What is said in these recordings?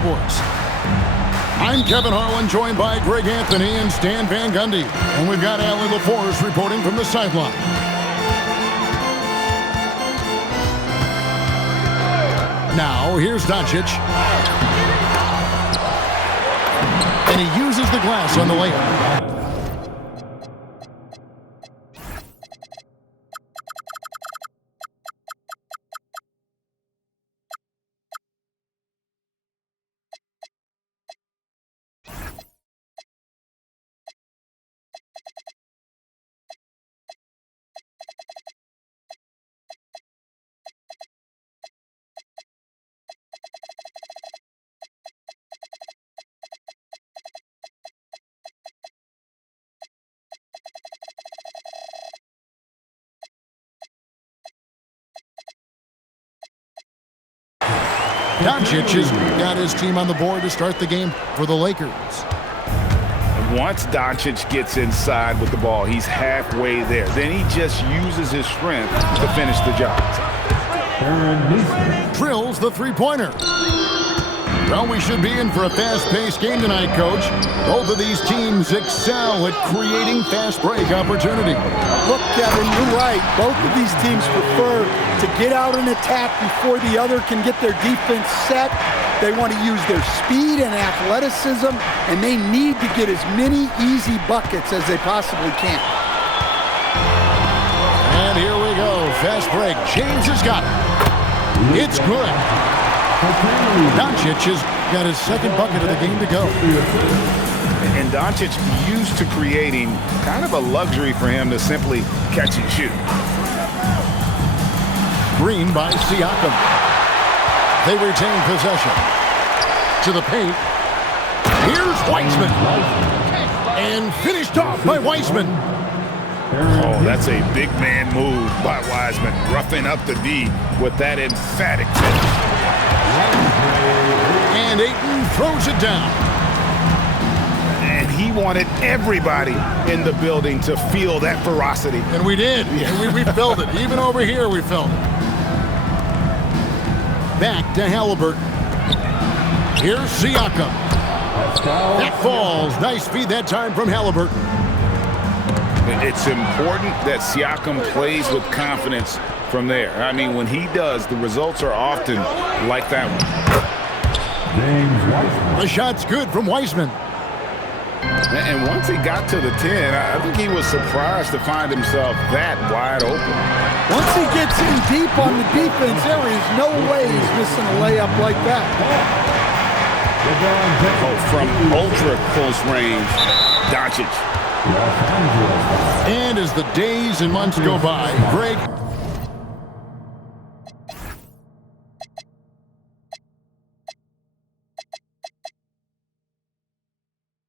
Sports. I'm Kevin Harlan, joined by Greg Anthony and Stan Van Gundy. And we've got Allie LaForce reporting from the sideline. Now, here's Doncic. And he uses the glass on the layup. Doncic has got his team on the board to start the game for the Lakers. Once Doncic gets inside with the ball, he's halfway there. Then he just uses his strength to finish the job. Drills the three-pointer. Well, we should be in for a fast-paced game tonight, Coach. Both of these teams excel at creating fast break opportunity. Look, Kevin, you're right. Both of these teams prefer to get out and attack before the other can get their defense set. They want to use their speed and athleticism, and they need to get as many easy buckets as they possibly can. And here we go. Fast break. James has got it. It's good. Doncic has got his second bucket of the game to go. And Doncic used to creating kind of a luxury for him to simply catch and shoot. Green by Siakam. They retain possession. To the paint. Here's Weissman. And finished off by Weissman. Oh, that's a big man move by Wiseman, roughing up the D with that emphatic finish. And Ayton throws it down. And he wanted everybody in the building to feel that ferocity. And we did. Yeah. We felt it. Even over here, we felt it. Back to Halliburton. Here's Siakam. That falls. Nice feed that time from Halliburton. It's important that Siakam plays with confidence from there. I mean, when he does, the results are often like that one. The shot's good from Weissman. And once he got to the 10, I think he was surprised to find himself that wide open. Once he gets in deep on the defense, there is no way he's missing a layup like that. Oh, from ultra close range, Doncic. And as the days and months go by, Greg.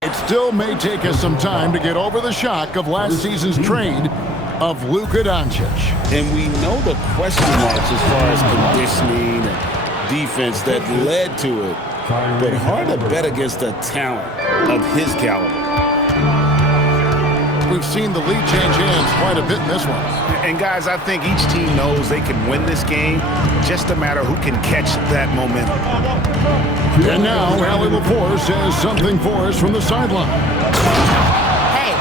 It still may take us some time to get over the shock of last season's trade of Luka Doncic. And we know the question marks as far as conditioning and defense that led to it. But hard to bet against the talent of his caliber. We've seen the lead change hands quite a bit in this one. And guys, I think each team knows they can win this game, just a matter who can catch that momentum. And now, Allie LaForce says something for us from the sideline. Hey,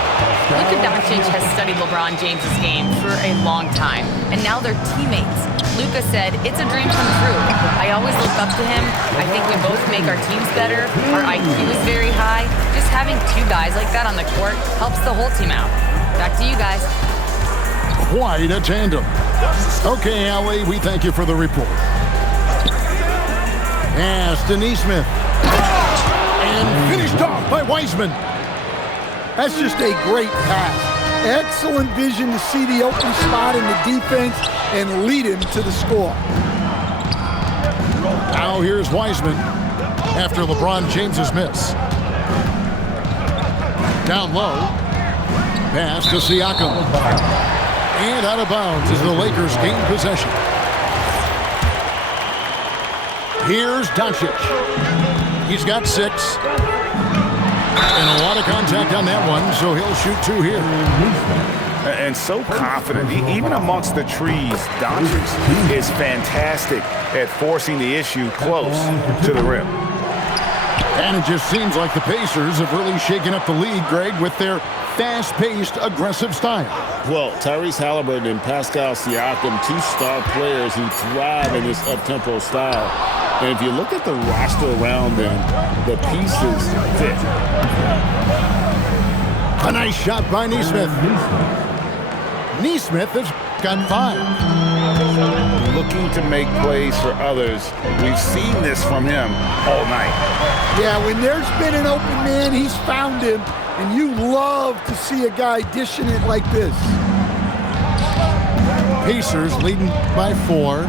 Luka Doncic has studied LeBron James' game for a long time, and now they're teammates. Luka said, "It's a dream come true. I always look up to him. I think we both make our teams better. Our IQ is very high. Just having two guys like that on the court helps the whole team out." Back to you guys. Quite a tandem. Okay, Allie, we thank you for the report. Pass to Neesmith. And finished off by Weissman. That's just a great pass. Excellent vision to see the open spot in the defense and lead him to the score. Now here's Weissman after LeBron James's miss. Down low. Pass to Siakam. And out of bounds as the Lakers gain possession. Here's Doncic. He's got 6. And a lot of contact on that one, so he'll shoot 2 here. And so confident, even amongst the trees, Doncic is fantastic at forcing the issue close to the rim. And it just seems like the Pacers have really shaken up the league, Greg, with their fast-paced, aggressive style. Well, Tyrese Halliburton and Pascal Siakam, two star players who thrive in this up-tempo style. And if you look at the roster around them, the pieces fit. A nice shot by Nesmith. Nesmith has got 5. Looking to make plays for others. We've seen this from him all night. Yeah, when there's been an open man, he's found him, and you love to see a guy dishing it like this. Pacers leading by 4.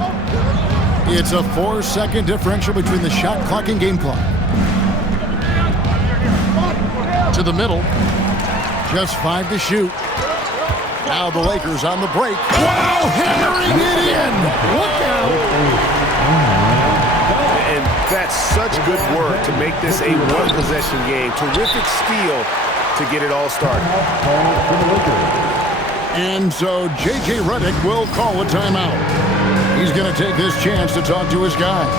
It's a 4-second differential between the shot clock and game clock. To the middle. Just 5 to shoot. Now the Lakers on the break. Wow, hammering it in. Look out. And that's such good work to make this a one-possession game. Terrific steal to get it all started. And so J.J. Redick will call a timeout. He's going to take this chance to talk to his guys.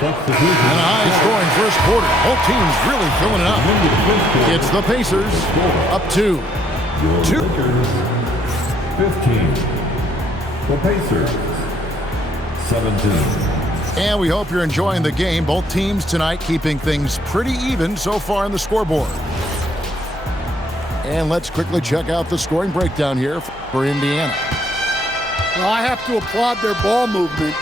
And a high-scoring first quarter. Both teams really filling it up. It's the Pacers up 2. 15. The Pacers 17. And we hope you're enjoying the game. Both teams tonight keeping things pretty even so far on the scoreboard. And let's quickly check out the scoring breakdown here for Indiana. Well, I have to applaud their ball movement.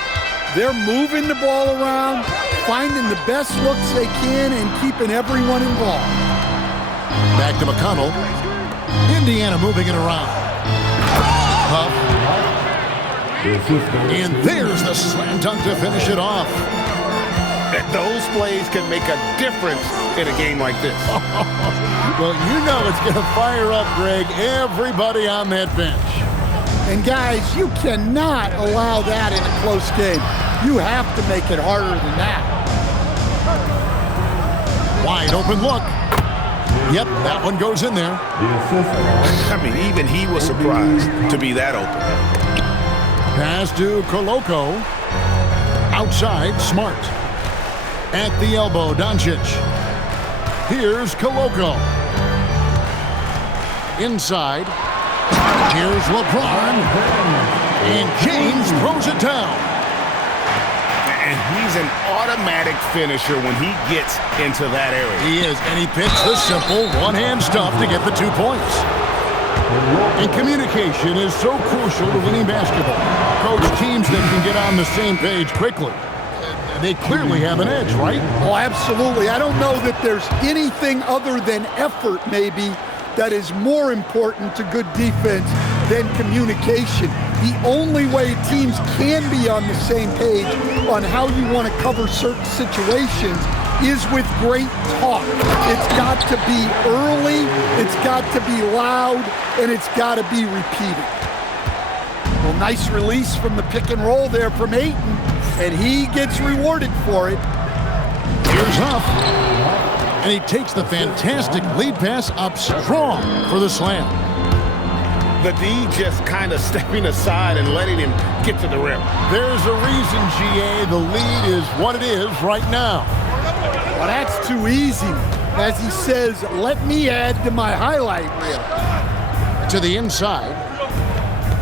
They're moving the ball around, finding the best looks they can, and keeping everyone involved. Back to McConnell. Indiana moving it around. Huff. And there's the slam dunk to finish it off. Those plays can make a difference in a game like this. Well, you know it's going to fire up, Greg, everybody on that bench. And guys, you cannot allow that in a close game. You have to make it harder than that. Wide open look. Yep, that one goes in there. I mean, even he was surprised to be that open. Pass to Koloko. Outside, Smart. At the elbow, Doncic. Here's Koloko. Inside. Here's LeBron. And James throws it down. And he's an automatic finisher when he gets into that area. He is, and he picks the simple one-hand stuff to get the 2 points. And communication is so crucial to winning basketball. Coach, teams that can get on the same page quickly, they clearly have an edge, right? Oh, absolutely. I don't know that there's anything other than effort, maybe, that is more important to good defense than communication. The only way teams can be on the same page on how you want to cover certain situations is with great talk. It's got to be early, it's got to be loud, and it's got to be repeated. Well, nice release from the pick and roll there from Ayton, and he gets rewarded for it. Here's Huff. And he takes the fantastic lead pass up strong for the slam. The D just kind of stepping aside and letting him get to the rim. There's a reason, GA, the lead is what it is right now. Well, that's too easy. As he says, let me add to my highlight reel. To the inside.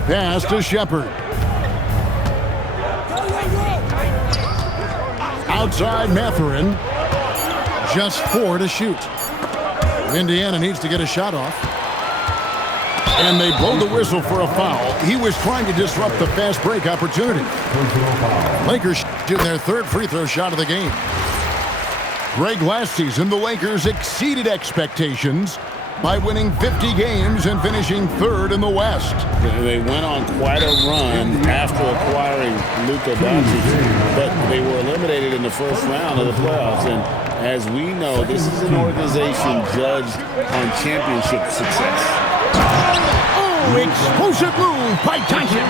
Pass to Shepard. Outside Mathurin. Just 4 to shoot. Indiana needs to get a shot off. And they blow the whistle for a foul. He was trying to disrupt the fast break opportunity. Lakers shooting their 3rd free throw shot of the game. Greg, last season, the Lakers exceeded expectations by winning 50 games and finishing 3rd in the West. They went on quite a run after acquiring Luka Doncic, but they were eliminated in the first round of the playoffs. And as we know, this is an organization judged on championship success. Oh, explosive move by Doncic.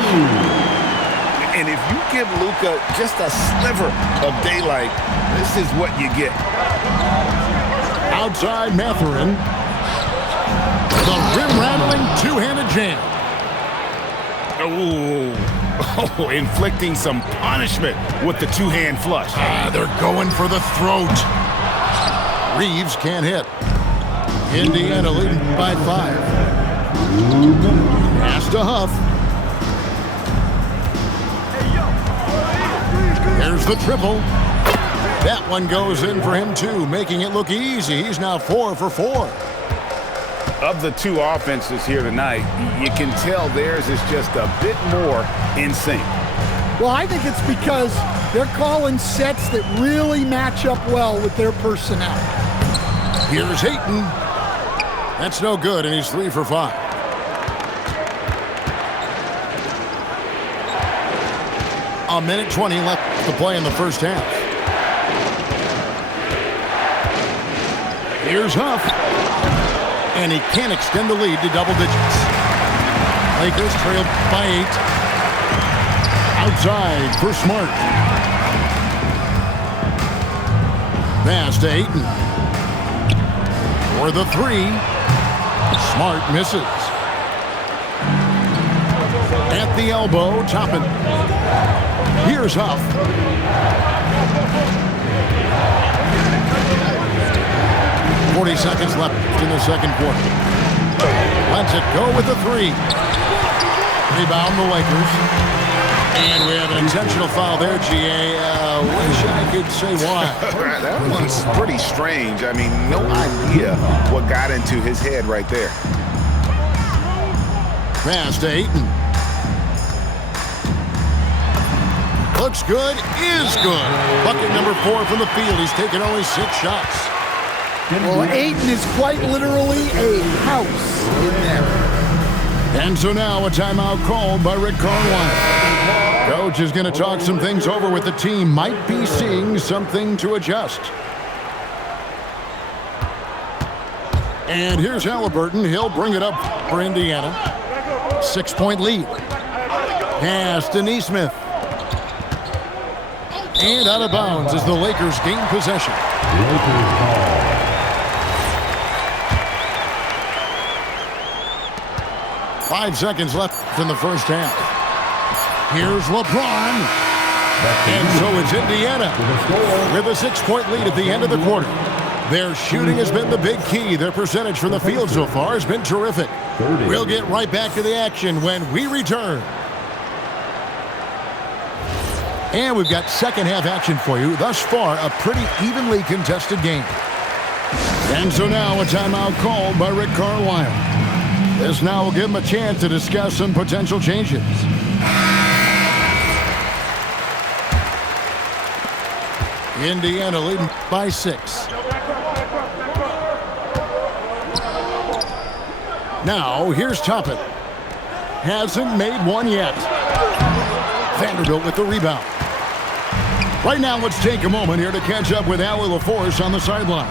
And if you give Luka just a sliver of daylight, this is what you get. Outside Matherin. The rim-rattling two-handed jam. Oh, inflicting some punishment with the two-hand flush. They're going for the throat. Reeves can't hit. Indiana leading by 5. Pass to Huff. There's the triple. That one goes in for him too, making it look easy. He's now 4 for 4. Of the two offenses here tonight, you can tell theirs is just a bit more in sync. Well, I think it's because they're calling sets that really match up well with their personnel. Here's Hayton. That's no good, and he's 3 for 5. A minute 20 left to play in the first half. Here's Huff. And he can't extend the lead to double digits. Lakers trail by 8. Outside for Smart. Pass to Ayton. For the 3. Smart misses. At the elbow, Toppin. Here's Huff. .40 seconds left in the second quarter. Lets it go with the 3. Rebound the Lakers. And we have an intentional foul there, GA. Wish I could say why. That one's pretty strange. I mean, no idea what got into his head right there. Pass to Ayton. Looks good, is good. Bucket number 4 from the field. He's taken only 6 shots. Well, Ayton is quite literally a house in there. And so now a timeout called by Rick Carlisle. Coach is going to talk some things over with the team. Might be seeing something to adjust. And here's Halliburton. He'll bring it up for Indiana. 6-point lead. Pass to Nesmith. And out of bounds as the Lakers gain possession. 5 seconds left in the first half. Here's LeBron. And so it's Indiana with a 6-point lead at the end of the quarter. Their shooting has been the big key. Their percentage from the field so far has been terrific. We'll get right back to the action when we return. And we've got second half action for you. Thus far, a pretty evenly contested game. And so now a timeout called by Rick Carlisle. This now will give him a chance to discuss some potential changes. Indiana leading by 6. Now, here's Toppin. Hasn't made one yet. Vanderbilt with the rebound. Right now, let's take a moment here to catch up with Allie LaForce on the sidelines.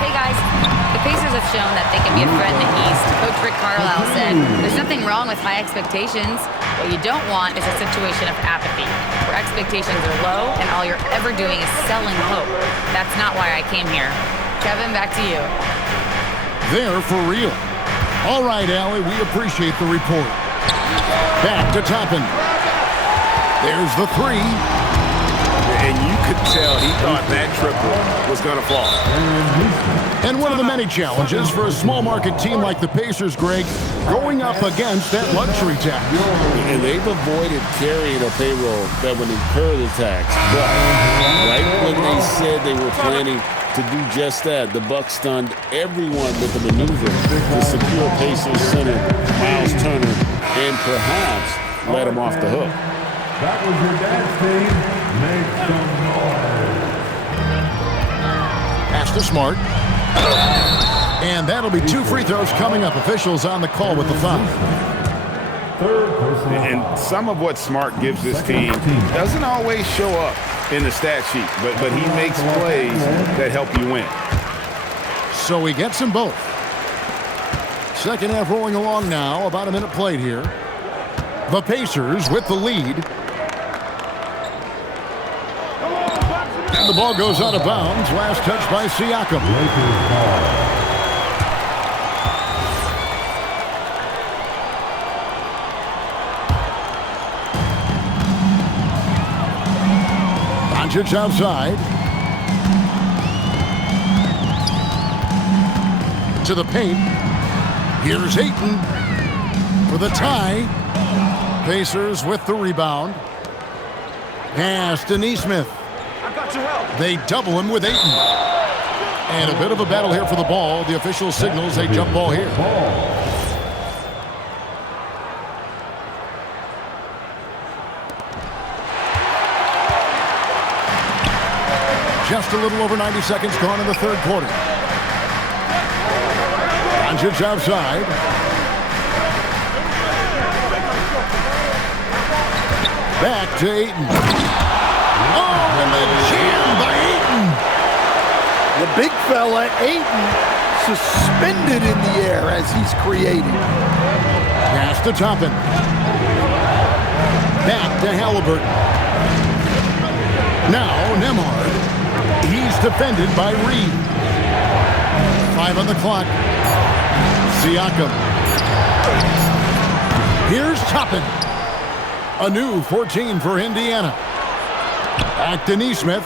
Hey, guys. The Pacers have shown that they can be a threat in the East. Coach Rick Carlisle said, there's nothing wrong with high expectations. What you don't want is a situation of apathy, where expectations are low and all you're ever doing is selling hope. That's not why I came here. Kevin, back to you. They're for real. All right, Allie, we appreciate the report. Back to Toppin. There's the 3. And you could tell he thought that triple was going to fall. And one of the many challenges for a small market team like the Pacers, Greg, going up against that luxury tax. And they've avoided carrying a payroll that would incur the tax. But right when they said they were planning to do just that, the Bucks stunned everyone with the maneuver to secure Pacers center Miles Turner and perhaps let him off the hook. That was your dance team. Make some noise. Pass to Smart. And that'll be 2 free throws coming up. Officials on the call with the foul. And some of what Smart gives this team doesn't always show up in the stat sheet, but he makes plays that help you win. So he gets them both. Second half rolling along now. About a minute played here. The Pacers with the lead. And the ball goes out of bounds. Last touch by Siakam. Doncic outside. To the paint. Here's Ayton for the tie. Pacers with the rebound. Pass to Nesmith. They double him with Ayton. And a bit of a battle here for the ball. The official signals a jump ball here. Just a little over 90 seconds gone in the third quarter. Doncic outside. Back to Ayton. Oh, and the jam by Ayton. The big fella, Ayton, suspended in the air as he's creating. Pass to Toppin. Back to Halliburton. Now Nembhard. He's defended by Reed. 5 on the clock. Siakam. Here's Toppin. A new 14 for Indiana. Back to Nesmith.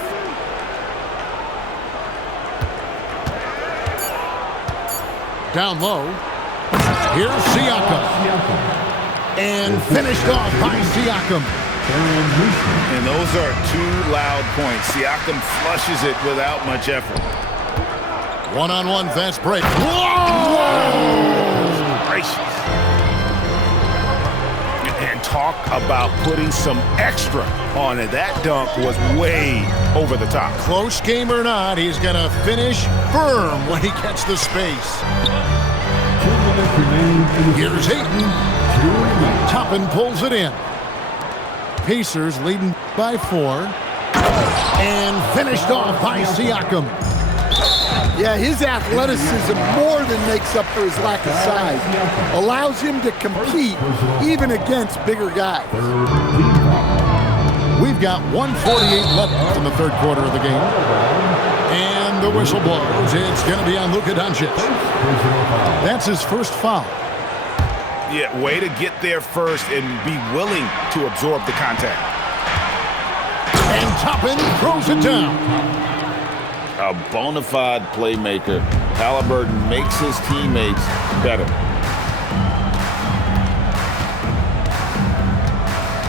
Down low. Here's Siakam. And finished off by Siakam. And those are 2 loud points. Siakam flushes it without much effort. One-on-one fast break. Whoa! Gracious. And talk about putting some extra on it. That dunk was way over the top. Close game or not, he's going to finish firm when he gets the space. Here's Ayton. Toppin pulls it in. Pacers leading by 4. And finished off by Siakam. Yeah, his athleticism more than makes up for his lack of size. Allows him to compete even against bigger guys. We've got 1:48 left in the third quarter of the game. And the whistle blows. It's going to be on Luka Doncic. That's his first foul. Yeah, way to get there first and be willing to absorb the contact. And Toppin throws it down. A bona fide playmaker. Halliburton makes his teammates better.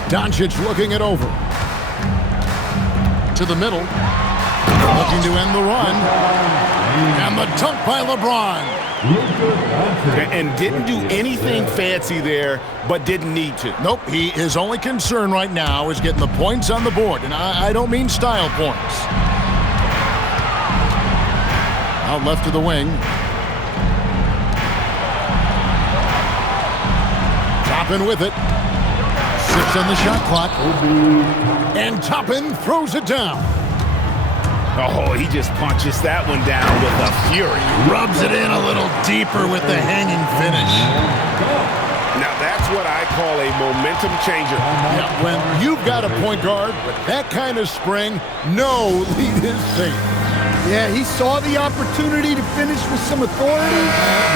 Doncic looking it over. To the middle. Looking to end the run. And the dunk by LeBron. And didn't do anything fancy there, but didn't need to. Nope, his only concern right now is getting the points on the board. And I don't mean style points. Out left to the wing. Toppin with it. 6 on the shot clock. And Toppin throws it down. Oh, he just punches that one down with a fury. Rubs it in a little deeper with the hanging finish. Now that's what I call a momentum changer. Yeah, when you've got a point guard with that kind of spring, no lead is safe. Yeah, he saw the opportunity to finish with some authority,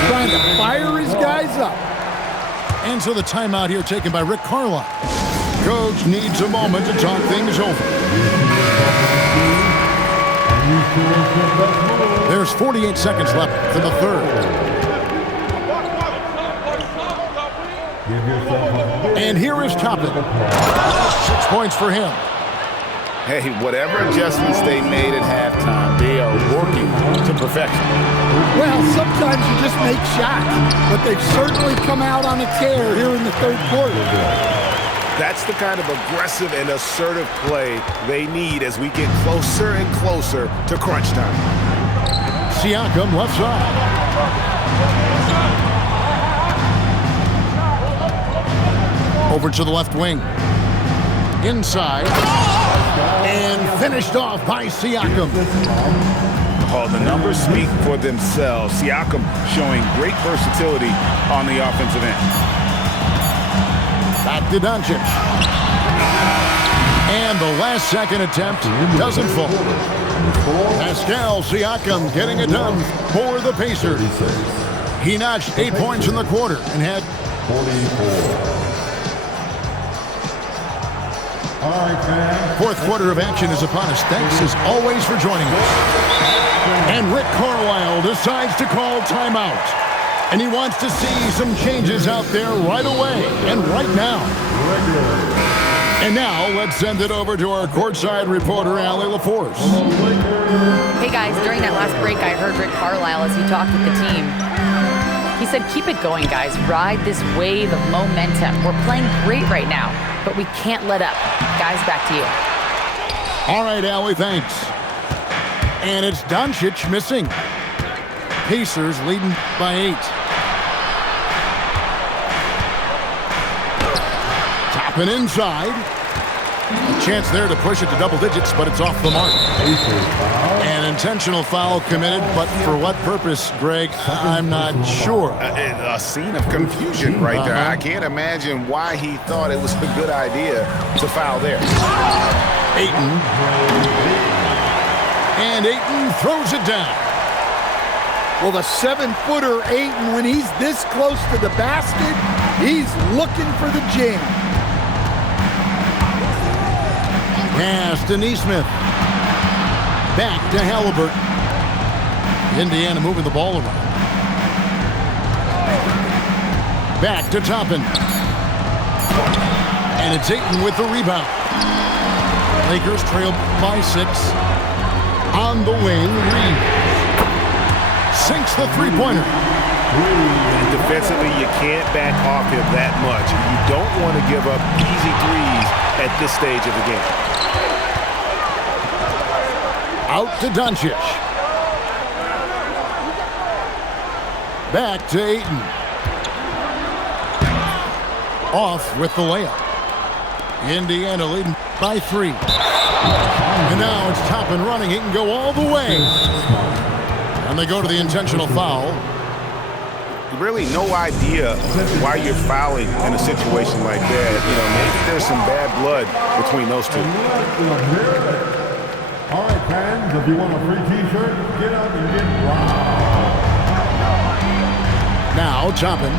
trying to fire his guys up. And so the timeout here taken by Rick Carlisle. Coach needs a moment to talk things over. There's 48 seconds left in the third. And here is Toppin. 6 points for him. Hey, whatever adjustments they made at halftime, they are working to perfection. Well, sometimes you just make shots, but they've certainly come out on a tear here in the third quarter. That's the kind of aggressive and assertive play they need as we get closer and closer to crunch time. Siakam left side. Over to the left wing. Inside. And finished off by Siakam. Oh, the numbers speak for themselves. Siakam showing great versatility on the offensive end. Back to Doncic. And the last second attempt doesn't fall. Pascal Siakam getting it done for the Pacers. He notched 8 points in the quarter and had 44. All right, fans. fourth quarter of action is upon us. Thanks as always for joining us. And Rick Carlisle decides to call timeout. And he wants to see some changes out there right away and right now. And now let's send it over to our courtside reporter, Allie LaForce. Hey guys, during that last break, I heard Rick Carlisle as he talked with the team. He said, keep it going, guys. Ride this wave of momentum. We're playing great right now, but we can't let up. Guys, back to you. All right, Allie, thanks. And it's Doncic missing. Pacers leading by 8. Toppin inside. A chance there to push it to double digits, but it's off the mark. An intentional foul committed, but for what purpose, Greg? I'm not sure. A scene of confusion right there. I can't imagine why he thought it was a good idea to foul there. Ayton. And Ayton throws it down. Well, the 7-footer Ayton, when he's this close to the basket, he's looking for the jam. Pass to Neesmith. Back to Halliburton. Indiana moving the ball around. Back to Toppin. And it's Ayton with the rebound. Lakers trail by 6. On the wing, Reed. Sinks the three-pointer. Defensively, you can't back off him that much. You don't want to give up easy threes at this stage of the game. Out to Doncic. Back to Ayton. Off with the layup. Indiana leading by 3. And now it's Toppin running. He can go all the way. And they go to the intentional foul. Really no idea why you're fouling in a situation like that. You know, maybe there's some bad blood between those two. All right, fans, if you want a free T-shirt, get up and get loud. Now Toppin.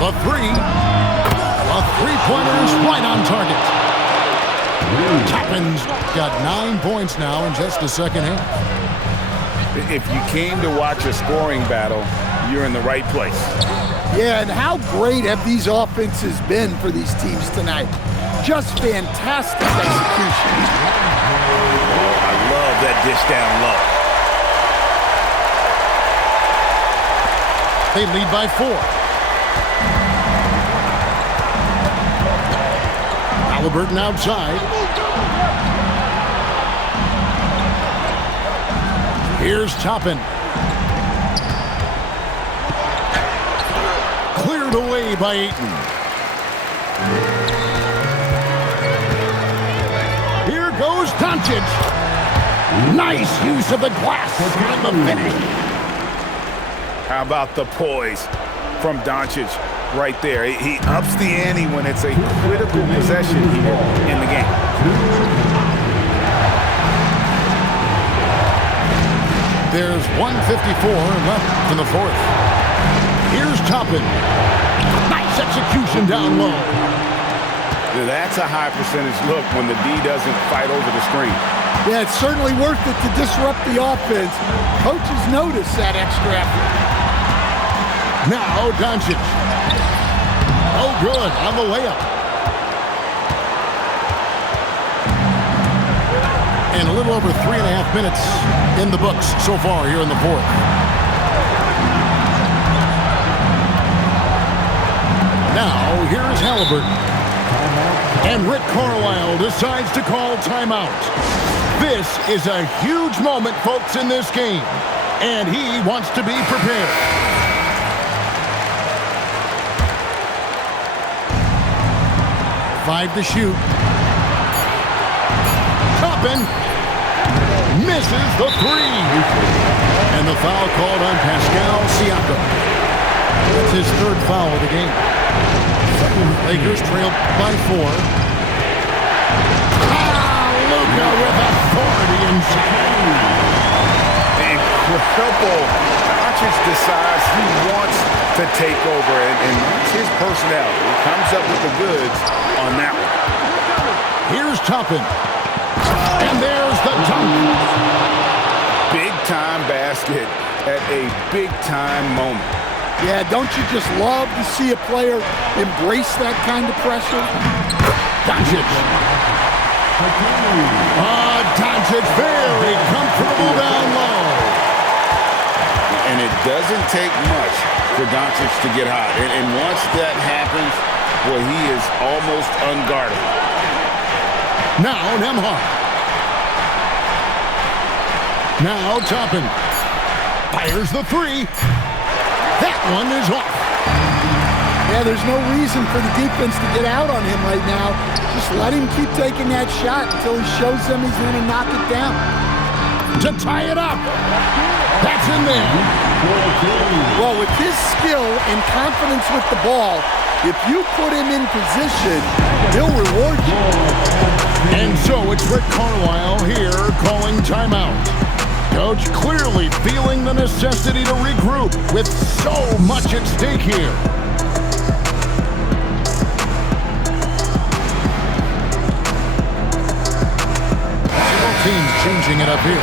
The 3. A three-pointer is right on target. Toppin's got 9 points now in just the second half. If you came to watch a scoring battle, you're in the right place. Yeah, and how great have these offenses been for these teams tonight? Just fantastic execution. I love that dish down low. They lead by 4. Halliburton outside. Here's Toppin. Cleared away by Ayton. Here goes Doncic. Nice use of the glass on the finish. How about the poise from Doncic right there? He ups the ante when it's a critical possession here in the game. There's 1:54 left in the fourth. Here's Toppin. Nice execution down low. That's a high percentage look when the D doesn't fight over the screen. Yeah, it's certainly worth it to disrupt the offense. Coaches notice that extra effort. Now Doncic. Oh, good on the layup. And a little over 3.5 minutes in the books so far here in the fourth. Now, here is Halliburton. And Rick Carlisle decides to call timeout. This is a huge moment, folks, in this game. And he wants to be prepared. Five to shoot. Toppin misses the 3. And the foul called on Pascal Siakam. That's his 3rd foul of the game. Lakers trail by 4. Luka with authority inside. Incredible. Doncic decides he wants to take over, and that's his personality. He comes up with the goods on that one. Here's Toppin. And there's the dunk. Big-time basket at a big-time moment. Yeah, don't you just love to see a player embrace that kind of pressure? Doncic. Doncic very comfortable down low. And it doesn't take much for Doncic to get hot. And once that happens, well, he is almost unguardable. Now Nembhard. Now Toppin. Fires the three. That one is off. Yeah, there's no reason for the defense to get out on him right now. Just let him keep taking that shot until he shows them he's going to knock it down. To tie it up. That's in there. Well, with his skill and confidence with the ball, if you put him in position, he'll reward you. And so it's Rick Carlisle here calling timeout. Coach clearly feeling the necessity to regroup with so much at stake here. Several teams changing it up here.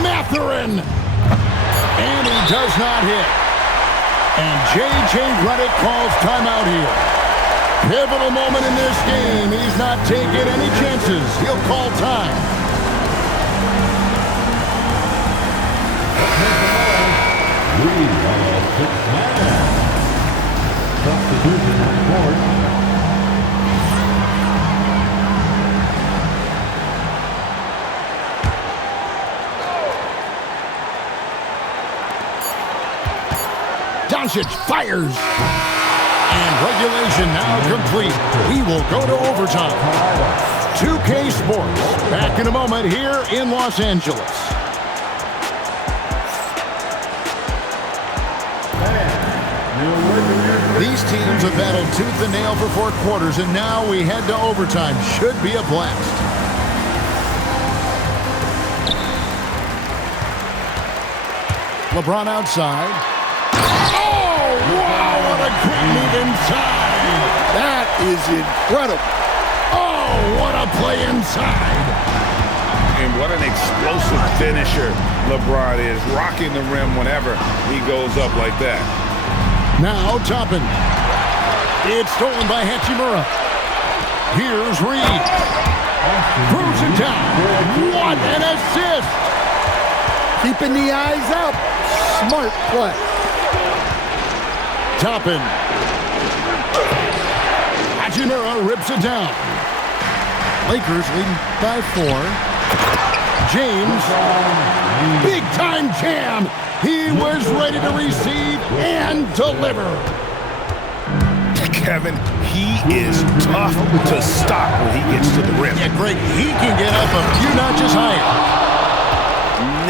Mathurin! And he does not hit. And J.J. Redick calls timeout here. Pivotal moment in this game. He's not taking any chances. He'll call time. We have 6 man. Substitution on board. Doncic fires. And regulation now complete. We will go to overtime. 2K Sports. Back in a moment here in Los Angeles. These teams have battled tooth and nail for 4 quarters, and now we head to overtime. Should be a blast. LeBron outside. Wow, what a great move inside. That is incredible. Oh, what a play inside. And what an explosive finisher LeBron is, rocking the rim whenever he goes up like that. Now Toppin. It's stolen by Hachimura. Here's Reed. Throws it down. What an assist. Keeping the eyes up. Smart play. Toppin. Hachimura rips it down. Lakers leading by 4. James. Big time jam. He was ready to receive and deliver. Kevin, he is tough to stop when he gets to the rim. Yeah, Greg, he can get up a few notches higher.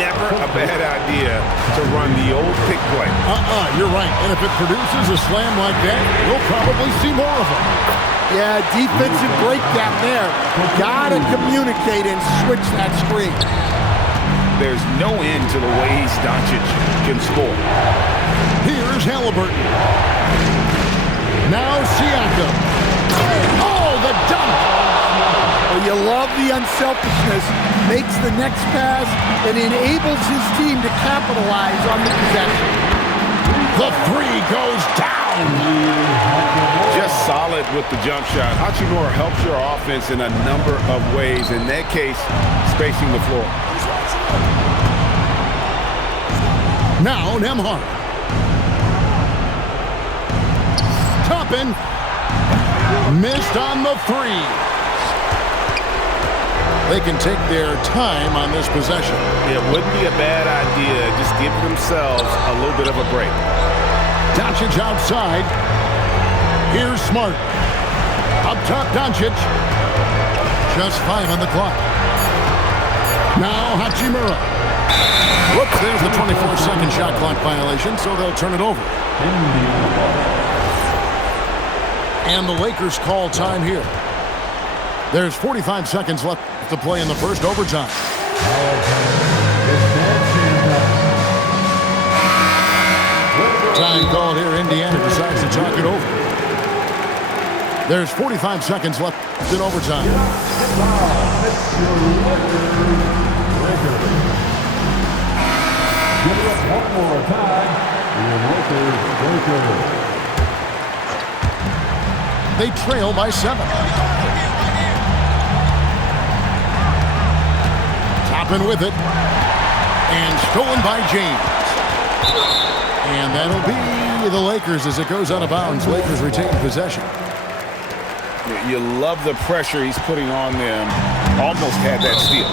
Never a bad idea to run the old pick play. You're right. And if it produces a slam like that, we'll probably see more of them. Yeah, defensive breakdown there. Gotta communicate and switch that screen. There's no end to the ways Doncic can score. Here's Halliburton. Now Siakam. Oh, the dunk! Well, you love the unselfishness. Makes the next pass and enables his team to capitalize on the possession. The 3 goes down. Just solid with the jump shot. Hachimura helps your offense in a number of ways. In that case, spacing the floor. Now Nembhard. Toppin. Missed on the 3. They can take their time on this possession. It wouldn't be a bad idea. Just give themselves a little bit of a break. Doncic outside. Here's Smart. Up top, Doncic. Just 5 on the clock. Now Hachimura. Whoops, there's the 24-second shot clock violation, so they'll turn it over. And the Lakers call time here. There's 45 seconds left to play in the first overtime. Time called here. Indiana decides to talk it over. There's 45 seconds left in overtime. Give it up one more time. They trail by 7. Toppin with it. And stolen by James. And that'll be the Lakers as it goes out of bounds. Lakers retain possession. You love the pressure he's putting on them. Almost had that steal.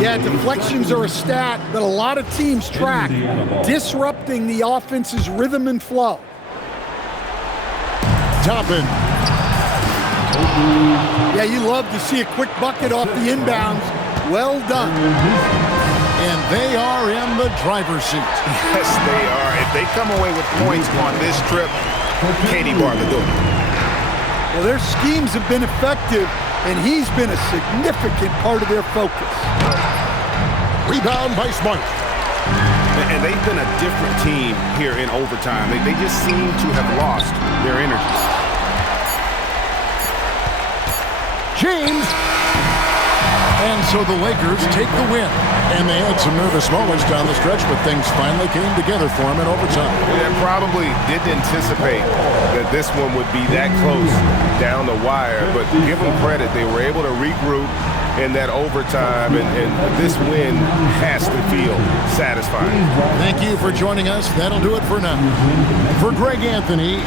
Yeah, deflections are a stat that a lot of teams track, disrupting the offense's rhythm and flow. Toppin. Yeah, you love to see a quick bucket off the inbounds. Well done. And they are in the driver's seat. Yes, they are. If they come away with points on this trip, Katie Barber doing it. Well, their schemes have been effective, and he's been a significant part of their focus. Rebound by Smart. And they've been a different team here in overtime. They just seem to have lost their energy. James. And so the Lakers take the win. And they had some nervous moments down the stretch, but things finally came together for them in overtime. They probably didn't anticipate that this one would be that close down the wire, but give them credit. They were able to regroup in that overtime, and this win has to feel satisfying. Thank you for joining us. That'll do it for now. For Greg Anthony.